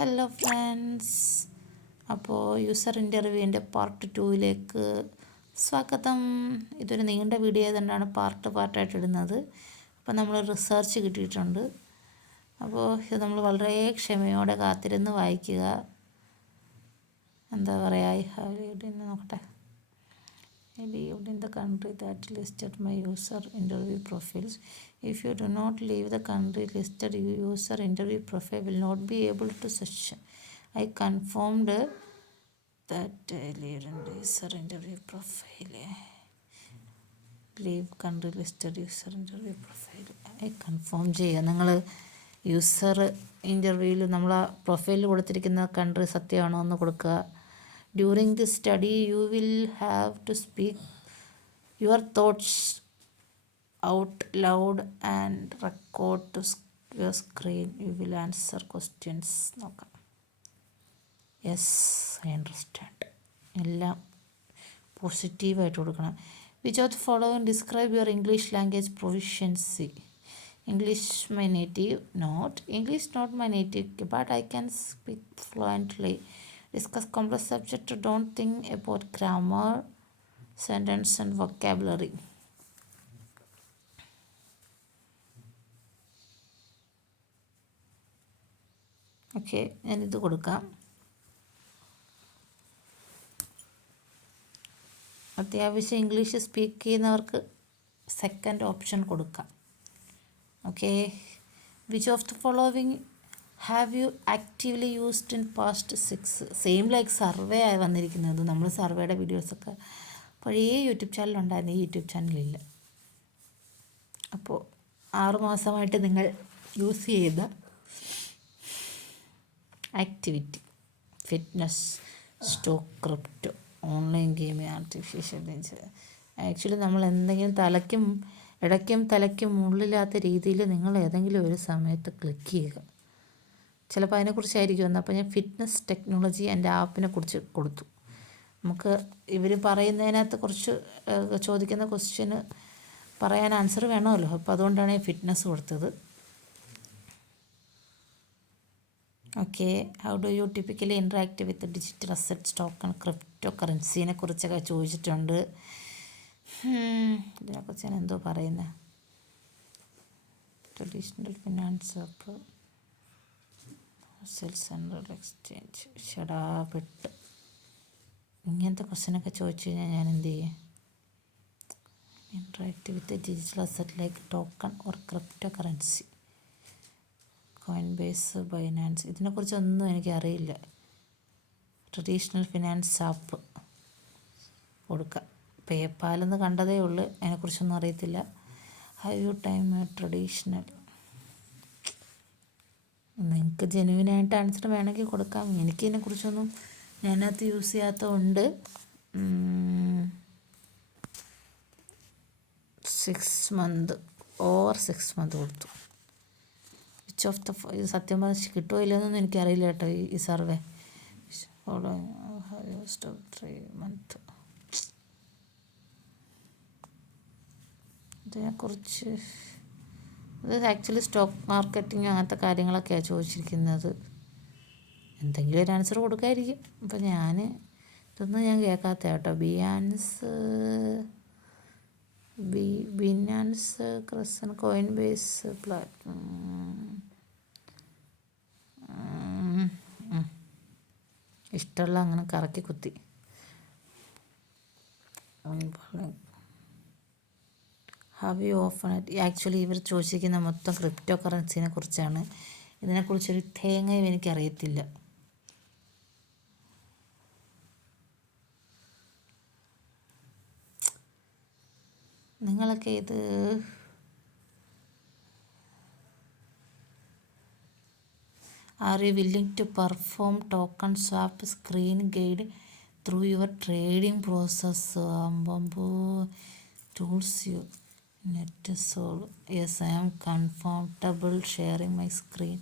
Hello friends, അപ്പോൾ user ഇൻ്റർവ്യൂവിൻ്റെ part 2ലേക്ക് സ്വാഗതം. ഇതൊരു നീണ്ട വീഡിയോ ആയതുകൊണ്ടാണ് പാർട്ടായിട്ട് ഇടുന്നത്. അപ്പോൾ നമ്മൾ റിസർച്ച് കിട്ടിയിട്ടുണ്ട്. അപ്പോൾ ഇത് നമ്മൾ വളരെ ക്ഷമയോടെ കാത്തിരുന്ന് വായിക്കുക. എന്താ പറയുക, നോക്കട്ടെ. Lived in the country that listed my user interview profiles. If you do not leave the country listed, your user interview profile will not be able to search. I confirmed that I lived in the user interview profile. Leave country listed user interview profile. I confirm ചെയ്യുക. നിങ്ങൾ user ഇൻ്റർവ്യൂവിൽ നമ്മൾ ആ പ്രൊഫൈലിൽ കൊടുത്തിരിക്കുന്ന country സത്യമാണോ എന്ന് കൊടുക്കുക. During this study, you will have to speak your thoughts out loud and record to your screen. You will answer questions. നോക്കാം. Yes, I understand. എല്ലാം പോസിറ്റീവായിട്ട് കൊടുക്കണം. Which of the following describe your English language proficiency? English my native, not. English not my native, but I can speak fluently. Discuss complex subject. Don't think about grammar, sentence and vocabulary. Okay, ഞാനിത് കൊടുക്കാം. അത്യാവശ്യം English speak ചെയ്യുന്നവർക്ക് second option കൊടുക്കാം. Okay. Which of the following have you actively used in past 6? Same like survey ആയി വന്നിരിക്കുന്നത്. നമ്മൾ സർവേയുടെ വീഡിയോസൊക്കെ പഴയ യൂട്യൂബ് ചാനലുണ്ടായിരുന്നു, ഈ യൂട്യൂബ് ചാനലില്ല. അപ്പോൾ 6 മാസമായിട്ട് നിങ്ങൾ യൂസ് ചെയ്ത activity: fitness, stock, crypto, online gaming, artificial intelligence. Actually നമ്മൾ എന്തെങ്കിലും ഇടയ്ക്കും തലയ്ക്കും ഉള്ളില്ലാത്ത രീതിയിൽ നിങ്ങൾ ഏതെങ്കിലും ഒരു സമയത്ത് ക്ലിക്ക് ചെയ്യുക. ചിലപ്പോൾ അതിനെക്കുറിച്ചായിരിക്കും വന്നത്. അപ്പോൾ ഞാൻ ഫിറ്റ്നസ് ടെക്നോളജി എൻ്റെ ആപ്പിനെ കുറിച്ച് കൊടുത്തു. നമുക്ക് ഇവർ പറയുന്നതിനകത്ത് കുറച്ച് ചോദിക്കുന്ന ക്വസ്റ്റ്യന് പറയാൻ ആൻസർ വേണമല്ലോ. അപ്പോൾ അതുകൊണ്ടാണ് ഞാൻ ഫിറ്റ്നസ് കൊടുത്തത്. Okay. How do you typically interact with digital assets, token, crypto കറൻസിനെ കുറിച്ചൊക്കെ ചോദിച്ചിട്ടുണ്ട്. ഇതിനെക്കുറിച്ച് ഞാൻ എന്തോ പറയുന്നത്. Traditional finance app, sells central exchange. പെട്ട് ഇങ്ങനത്തെ ക്വസ്റ്റ്യനൊക്കെ ചോദിച്ചു കഴിഞ്ഞാൽ ഞാൻ എന്ത് ചെയ്യും? Interact with digital asset like token or cryptocurrency, Coinbase, Binance. ഇതിനെക്കുറിച്ചൊന്നും എനിക്കറിയില്ല. ട്രഡീഷണൽ ഫിനാൻസ് ആപ്പ് കൊടുക്കുക. പേപ്പാലെന്ന് കണ്ടതേ ഉള്ളൂ, അതിനെക്കുറിച്ചൊന്നും അറിയത്തില്ല. Have you time traditional. നിങ്ങൾക്ക് ജെനുവിനായിട്ട് ആൻസർ വേണമെങ്കിൽ കൊടുക്കാം. എനിക്കിതിനെക്കുറിച്ചൊന്നും ഞാനകത്ത് യൂസ് ചെയ്യാത്തതുകൊണ്ട് 6 month ഓവർ 6 month കൊടുത്തു. വിച്ച് ഓഫ് ദ ഇത് സത്യം പറഞ്ഞ് കിട്ടുമോ ഇല്ലെന്നൊന്നും എനിക്കറിയില്ല കേട്ടോ. ഈ സർവേ 3 month. ഇതിനെക്കുറിച്ച് ഇത് ആക്ച്വലി സ്റ്റോക്ക് മാർക്കറ്റിംഗ് അങ്ങനത്തെ കാര്യങ്ങളൊക്കെയാണ് ചോദിച്ചിരിക്കുന്നത്. എന്തെങ്കിലും ഒരു ആൻസർ കൊടുക്കായിരിക്കും. അപ്പോൾ ഇതൊന്നും ഞാൻ കേൾക്കാത്ത കേട്ടോ. Binance, crescent, coin base, platform. ഇഷ്ടമുള്ള അങ്ങനെ കറക്കി കുത്തി. Have you often it. Actually ഇവർ ചോദിച്ചിരിക്കുന്ന മൊത്തം ക്രിപ്റ്റോ കറൻസിനെ കുറിച്ചാണ്. ഇതിനെക്കുറിച്ചൊരു തേങ്ങയും എനിക്കറിയത്തില്ല. നിങ്ങളൊക്കെ ഇത് are you willing to perform token swap screen guide through your trading process? Tools you net solve. Yes, I am comfortable sharing my screen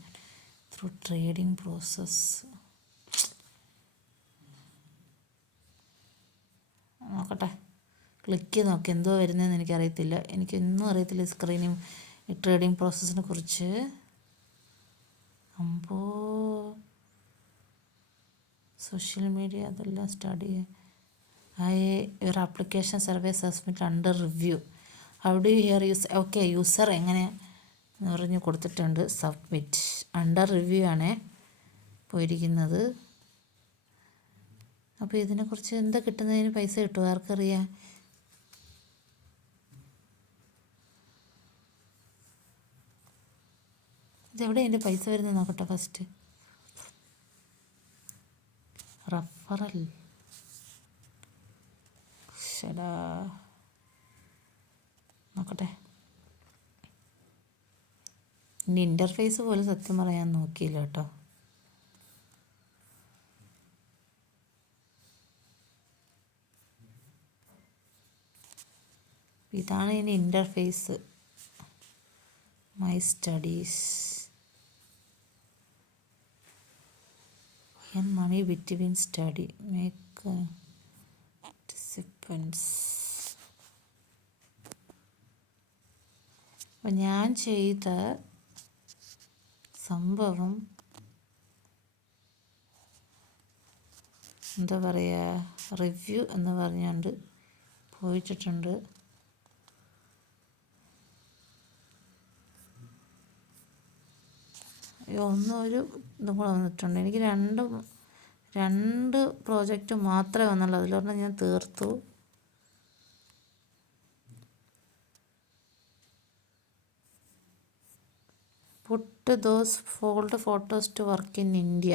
through trading process. നോക്കട്ടെ, click ചെയ്ത് നോക്കി എന്തോ വരുന്നതെന്ന് എനിക്കറിയത്തില്ല. എനിക്കൊന്നും അറിയത്തില്ല സ്ക്രീനിങ് ഈ ട്രേഡിംഗ് പ്രോസസ്സിനെ കുറിച്ച്. സോഷ്യൽ മീഡിയ അതെല്ലാം study. Your application survey submit under review. How do U here use. Okay, user എങ്ങനെ എന്ന് പറഞ്ഞ് കൊടുത്തിട്ടുണ്ട്. സബ്മിറ്റ് അണ്ടർ റിവ്യൂ ആണേ പോയിരിക്കുന്നത്. അപ്പോൾ ഇതിനെക്കുറിച്ച് എന്താ കിട്ടുന്നതിന് പൈസ കിട്ടുമോ ആർക്കറിയാം? ഇതെവിടെ എൻ്റെ പൈസ വരുന്നത് നോക്കട്ടെ ഫസ്റ്റ്. റഫറൽ. ശടാ, നോക്കട്ടെ. ഇനി ഇൻ്റർഫേസ് പോലെ സത്യം പറയാൻ നോക്കിയില്ല കേട്ടോ. ഇതാണ് ഇനി interface. My studies. Earn money between study make participants. അപ്പം ഞാൻ ചെയ്ത സംഭവം എന്താ പറയുക, റിവ്യൂ എന്ന് പറഞ്ഞുകൊണ്ട് പോയിട്ടിട്ടുണ്ട്. ഒരു ഇതും കൂടെ വന്നിട്ടുണ്ട്. എനിക്ക് രണ്ട് പ്രോജക്റ്റ് മാത്രമേ വന്നുള്ളൂ. അതിലൊരെണ്ണം ഞാൻ തീർത്തു. Put those fold photos to work in India.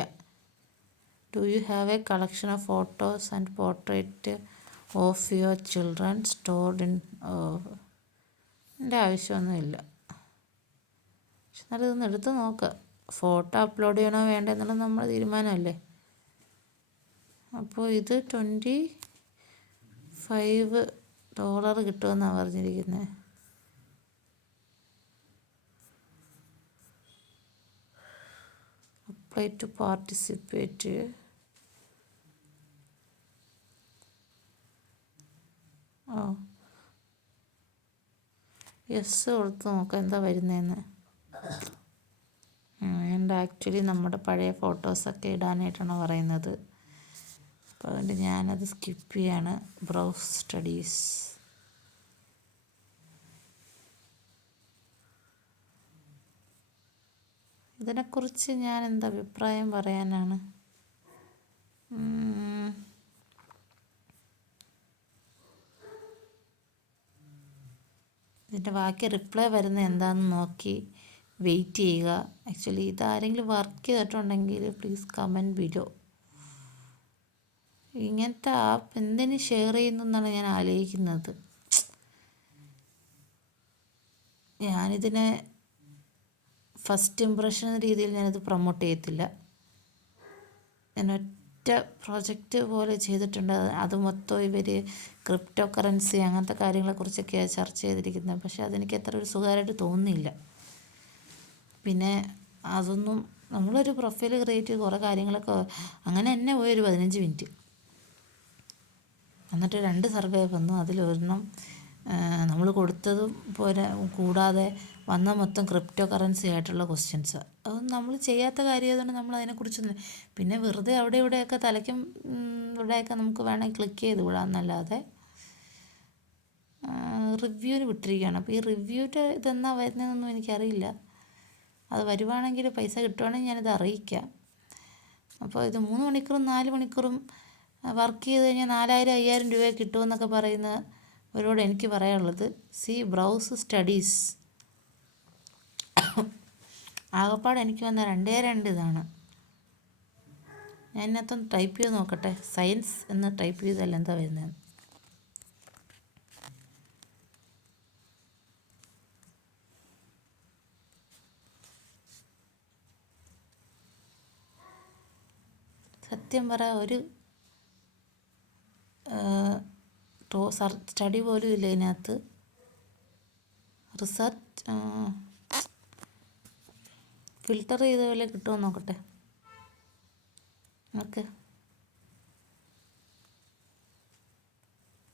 Do you have a collection of photos and portrait of your children stored in. എൻ്റെ ആവശ്യമൊന്നുമില്ല. പക്ഷെ എന്നാലും ഇതൊന്ന് എടുത്ത് നോക്കുക. ഫോട്ടോ അപ്ലോഡ് ചെയ്യണോ വേണ്ട എന്നുള്ളത് നമ്മുടെ തീരുമാനമല്ലേ. അപ്പോൾ ഇത് $25 കിട്ടുമെന്നാണ് പറഞ്ഞിരിക്കുന്നത്. Apply to participate. യെസ് കൊടുത്ത് നോക്കാം എന്താ വരുന്നതെന്ന്. എൻ്റെ ആക്ച്വലി നമ്മുടെ പഴയ ഫോട്ടോസൊക്കെ ഇടാനായിട്ടാണ് പറയുന്നത്. അപ്പോൾ അതുകൊണ്ട് ഞാനത് സ്കിപ്പ് ചെയ്യാണ്. Browse studies. ഇതിനെക്കുറിച്ച് ഞാൻ എന്താ അഭിപ്രായം പറയാനാണ്. ഇതിൻ്റെ ബാക്കി റിപ്ലൈ വരുന്നത് എന്താണെന്ന് നോക്കി വെയിറ്റ് ചെയ്യുക. ആക്ച്വലി ഇതാരെങ്കിലും വർക്ക് ചെയ്തിട്ടുണ്ടെങ്കിൽ പ്ലീസ് കമൻറ്റ് ബിലോ. ഇങ്ങനത്തെ ആപ്പ് എന്തിനു ഷെയർ ചെയ്യുന്നു എന്നാണ് ഞാൻ ആലോചിക്കുന്നത്. ഞാനിതിനെ ഫസ്റ്റ് ഇംപ്രഷൻ എന്ന രീതിയിൽ ഞാനിത് പ്രൊമോട്ട് ചെയ്യത്തില്ല. ഞാൻ ഒറ്റ പ്രോജക്റ്റ് പോലെ ചെയ്തിട്ടുണ്ട്. അത് മൊത്തം ഇവർ ക്രിപ്റ്റോ കറൻസി അങ്ങനത്തെ കാര്യങ്ങളെക്കുറിച്ചൊക്കെയാണ് ചർച്ച ചെയ്തിരിക്കുന്നത്. പക്ഷേ അതെനിക്ക് അത്ര ഒരു സുഖമായിട്ട് തോന്നുന്നില്ല. പിന്നെ അതൊന്നും നമ്മളൊരു പ്രൊഫൈൽ ക്രിയേറ്റ് ചെയ്ത് കുറേ കാര്യങ്ങളൊക്കെ അങ്ങനെ തന്നെ പോയൊരു 15 മിനിറ്റ്. എന്നിട്ട് 2 സർവേ വന്നു. അതിലൊരെണ്ണം നമ്മൾ കൊടുത്തതും പോരാ, കൂടാതെ വന്ന മൊത്തം ക്രിപ്റ്റോ കറൻസി ആയിട്ടുള്ള ക്വസ്റ്റ്യൻസ്. അതൊന്നും നമ്മൾ ചെയ്യാത്ത കാര്യമായതുകൊണ്ട് നമ്മൾ അതിനെക്കുറിച്ചൊന്നും, പിന്നെ വെറുതെ അവിടെ ഇവിടെയൊക്കെ തലയ്ക്കും ഇവിടെയൊക്കെ നമുക്ക് വേണമെങ്കിൽ ക്ലിക്ക് ചെയ്ത് വിടാമെന്നല്ലാതെ റിവ്യൂവിന് വിട്ടിരിക്കുകയാണ്. അപ്പോൾ ഈ റിവ്യൂവിൻ്റെ ഇതെന്നാ വരുന്നതെന്നൊന്നും എനിക്കറിയില്ല. അത് വരുവാണെങ്കിൽ പൈസ കിട്ടുവാണെങ്കിൽ ഞാനിത് അറിയിക്കാം. അപ്പോൾ ഇത് 3 മണിക്കൂറും 4 മണിക്കൂറും വർക്ക് ചെയ്ത് കഴിഞ്ഞാൽ 4000-5000 രൂപ കിട്ടുമെന്നൊക്കെ പറയുന്നവരോട് എനിക്ക് പറയാനുള്ളത്, ബ്രൗസ് സ്റ്റഡീസ്. ആകപ്പാട് എനിക്ക് വന്ന 2 ഇതാണ്. ഞാൻ ഇതിനകത്തൊന്ന് ടൈപ്പ് ചെയ്ത് നോക്കട്ടെ. സയൻസ് എന്ന് ടൈപ്പ് ചെയ്താൽ എന്താ വരുന്നത്. സത്യം പറ ഒരു സ്റ്റഡി പോലും ഇല്ല ഇതിനകത്ത്. റിസർച്ച് ഫിൽട്ടർ ചെയ്ത പോലെ കിട്ടുമോ നോക്കട്ടെ. ഓക്കെ,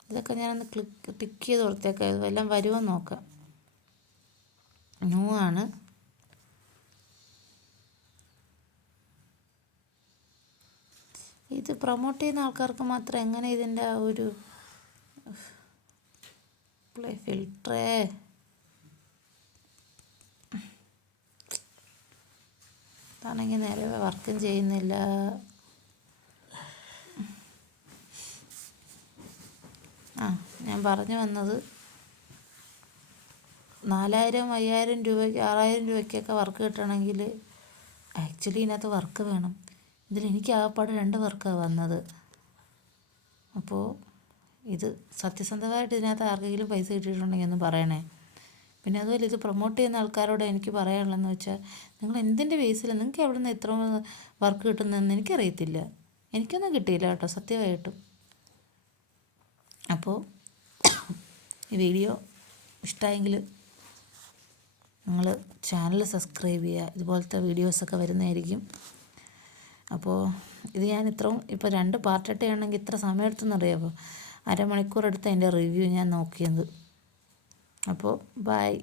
ഇതൊക്കെ ഞാനൊന്ന് ടിക്ക് ചെയ്ത് കൊടുത്തേക്കാം. ഇതെല്ലാം വരുമോ നോക്കാം. ന്യൂ ആണ്. ഇത് പ്രൊമോട്ട് ചെയ്യുന്ന ആൾക്കാർക്ക് മാത്രം എങ്ങനെ ഇതിൻ്റെ ആ ഒരു പ്ലേ ഫിൽട്ടറേ ഇതാണെങ്കിൽ നിലവിൽ വർക്കും ചെയ്യുന്നില്ല. ഞാൻ പറഞ്ഞു വന്നത് 4000 5000 രൂപയ്ക്ക് 6000 രൂപയ്ക്കൊക്കെ വർക്ക് കിട്ടണമെങ്കിൽ ആക്ച്വലി ഇതിനകത്ത് വർക്ക് വേണം. എനിക്ക് ആകപ്പാട് 2 വർക്കാണ് വന്നത്. അപ്പോൾ ഇത് സത്യസന്ധമായിട്ട് ഇതിനകത്ത് ആർക്കെങ്കിലും പൈസ കിട്ടിയിട്ടുണ്ടെങ്കിൽ ഒന്ന് പറയണേ. പിന്നെ അതുപോലെ ഇത് പ്രൊമോട്ട് ചെയ്യുന്ന ആൾക്കാരോട് എനിക്ക് പറയാനുള്ളതെന്ന് വെച്ചാൽ, നിങ്ങൾ എന്തിൻ്റെ ബേസിലാണ് നിങ്ങൾക്ക് എവിടെ നിന്ന് ഇത്ര വർക്ക് കിട്ടുന്നതെന്ന് എനിക്കറിയത്തില്ല. എനിക്കൊന്നും കിട്ടിയില്ല കേട്ടോ, സത്യമായിട്ടും. അപ്പോൾ ഈ വീഡിയോ ഇഷ്ടമായെങ്കിൽ നിങ്ങൾ ചാനൽ സബ്സ്ക്രൈബ് ചെയ്യുക. ഇതുപോലത്തെ വീഡിയോസൊക്കെ വരുന്നതായിരിക്കും. അപ്പോൾ ഇത് ഞാൻ ഇപ്പോൾ 2 പാർട്ടായിട്ടാണെങ്കിൽ ഇത്ര സമയം എടുത്തെന്നറിയാമോ? അരമണിക്കൂർ എടുത്ത് അതിൻ്റെ റിവ്യൂ ഞാൻ നോക്കിയത്. അപ്പോൾ ബൈ.